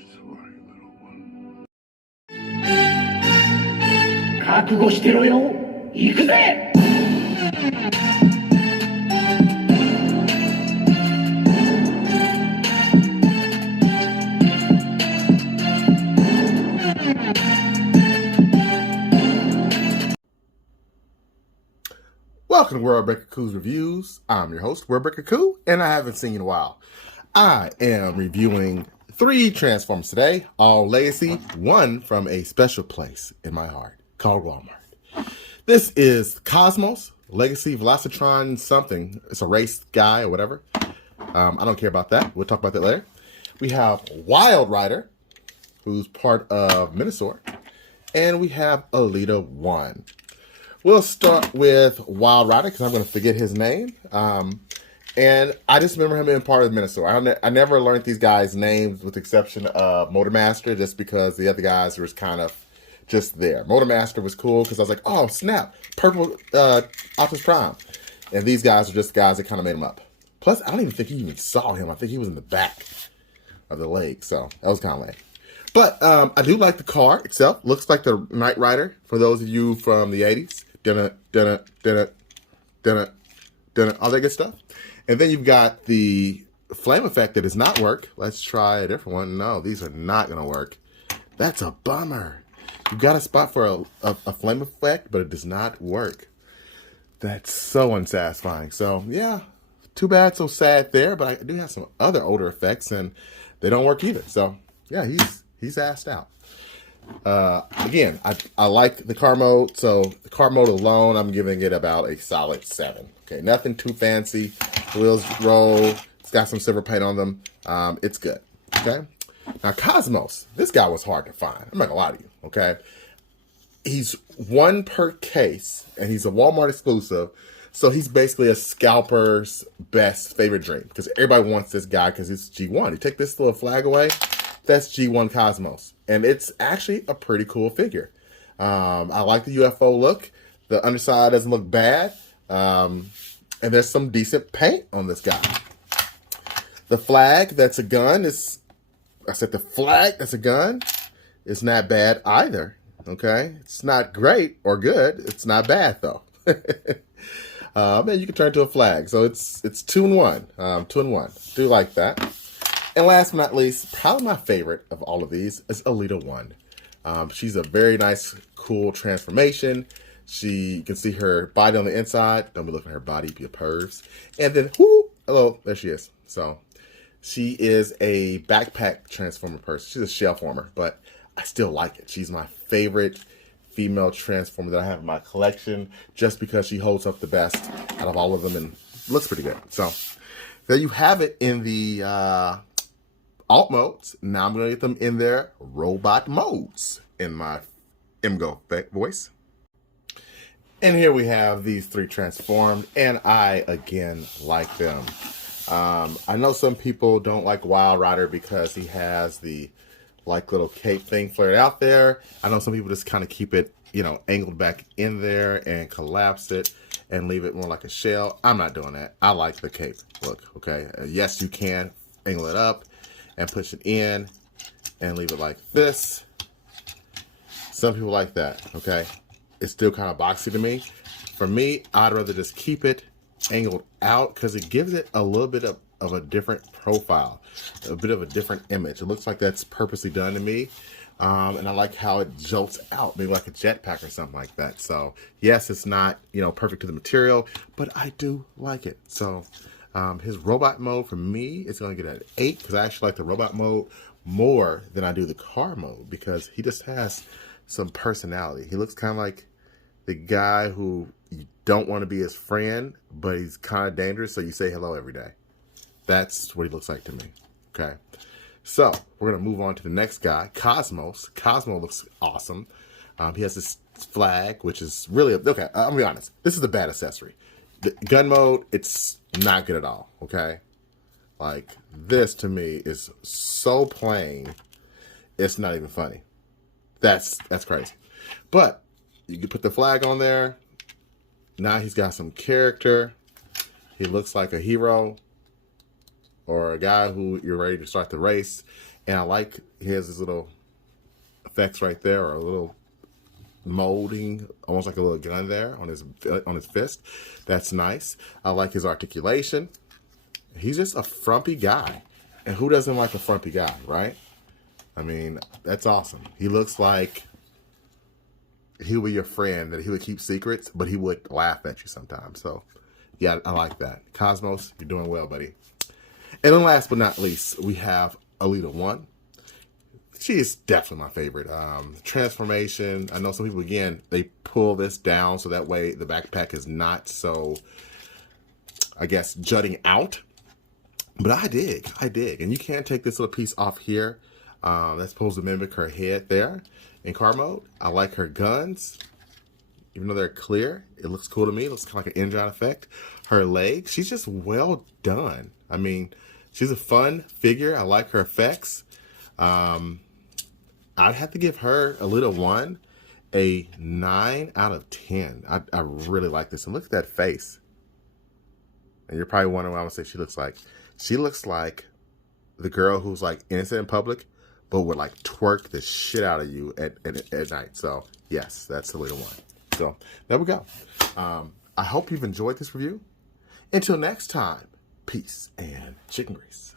Sorry, little one. 覚悟してろよ。行くぜ。Welcome to World Breaker Coo's Reviews. I'm your host, World Breaker Coo, and I haven't seen you in a while. I am reviewing 3 Transformers today, all legacy, one from a special place in my heart called Walmart. This is Cosmos, Legacy Velocitron something. It's a race guy or whatever. I don't care about that. We'll talk about that later. We have Wild Rider, who's part of Minosaur, and we have Elita-One. We'll start with Wild Rider because I'm going to forget his name. And I just remember him being part of Minosaur. I never learned these guys' names with the exception of Motor Master just because the other guys were kind of just there. Motor Master was cool because I was like, oh, snap, purple Optimus Prime. And these guys are just guys that kind of made him up. Plus, I don't even think you even saw him. I think he was in the back of the leg. So that was kind of lame. But I do like the car itself. Looks like the Knight Rider for those of you from the 80s. Dunna, dunna, dunna, dunna, dunna, all that good stuff. And then you've got the flame effect that does not work. Let's try a different one. No, these are not going to work. That's a bummer. You've got a spot for a flame effect, but it does not work. That's so unsatisfying. So, yeah, too bad, so sad there. But I do have some other older effects, and they don't work either. So, yeah, he's assed out. Again, I like the car mode, so the car mode alone, I'm giving it about a solid 7. Okay, nothing too fancy. The wheels roll. It's got some silver paint on them. It's good. Okay. Now Cosmos, this guy was hard to find. I'm not gonna lie to you. Okay, he's 1 per case, and he's a Walmart exclusive. So he's basically a scalper's best favorite dream because everybody wants this guy because he's G1. You take this little flag away, that's G1 Cosmos. And it's actually a pretty cool figure. I like the UFO look. The underside doesn't look bad. And there's some decent paint on this guy. The flag that's a gun is... I said the flag that's a gun is not bad either. Okay? It's not great or good. It's not bad, though. And you can turn it to a flag. So it's 2 in 1. 2 in 1. Do like that. And last but not least, probably my favorite of all of these is Elita-One. She's a very nice, cool transformation. You can see her body on the inside. Don't be looking at her body, be a pervs. And then, hello, there she is. So she is a backpack transformer person. She's a shell former, but I still like it. She's my favorite female transformer that I have in my collection just because she holds up the best out of all of them and looks pretty good. So there you have it in the... alt modes. Now I'm going to get them in their robot modes in my MGO voice. And here we have these 3 transformed, and I, again, like them. I know some people don't like Wild Rider because he has the, little cape thing flared out there. I know some people just kind of keep it, angled back in there and collapse it and leave it more like a shell. I'm not doing that. I like the cape look, okay? Yes, you can angle it up and push it in and leave it like this. Some people like that, okay? It's still kind of boxy to me. For me, I'd rather just keep it angled out because it gives it a little bit of a different profile, a bit of a different image. It looks like that's purposely done to me. And I like how it jolts out, maybe like a jetpack or something like that. So yes, it's not, perfect to the material, but I do like it. So his robot mode for me is going to get an 8 because I actually like the robot mode more than I do the car mode because he just has some personality. He looks kind of like the guy who you don't want to be his friend, but he's kind of dangerous, so you say hello every day. That's what he looks like to me. Okay. So we're going to move on to the next guy, Cosmos. Cosmo looks awesome. He has this flag, which is really... Okay, I'm going to be honest. This is a bad accessory. The gun mode, it's not good at all, okay? Like, this to me is so plain, it's not even funny. That's crazy. But you can put the flag on there. Now he's got some character. He looks like a hero or a guy who you're ready to start the race. And I like he has his little effects right there, or a little molding, almost like a little gun there on his fist. That's nice. I like his articulation. He's just a frumpy guy. And who doesn't like a frumpy guy, right? I mean, that's awesome. He looks like he would be your friend, that he would keep secrets, but he would laugh at you sometimes. So, yeah, I like that. Cosmos, you're doing well, buddy. And then last but not least, we have Elita-One. She is definitely my favorite. Transformation. I know some people, again, they pull this down so that way the backpack is not so, I guess, jutting out. But I dig. And you can take this little piece off here. That's supposed to mimic her head there in car mode. I like her guns. Even though they're clear, it looks cool to me. It looks kind of like an engine effect. Her legs, she's just well done. I mean, she's a fun figure. I like her effects. I'd have to give her Elita-One a 9 out of 10. I really like this. And look at that face. And you're probably wondering what I'm going to say she looks like. She looks like the girl who's like innocent in public, but would like twerk the shit out of you at night. So yes, that's Elita-One. So there we go. I hope you've enjoyed this review. Until next time, peace and chicken grease.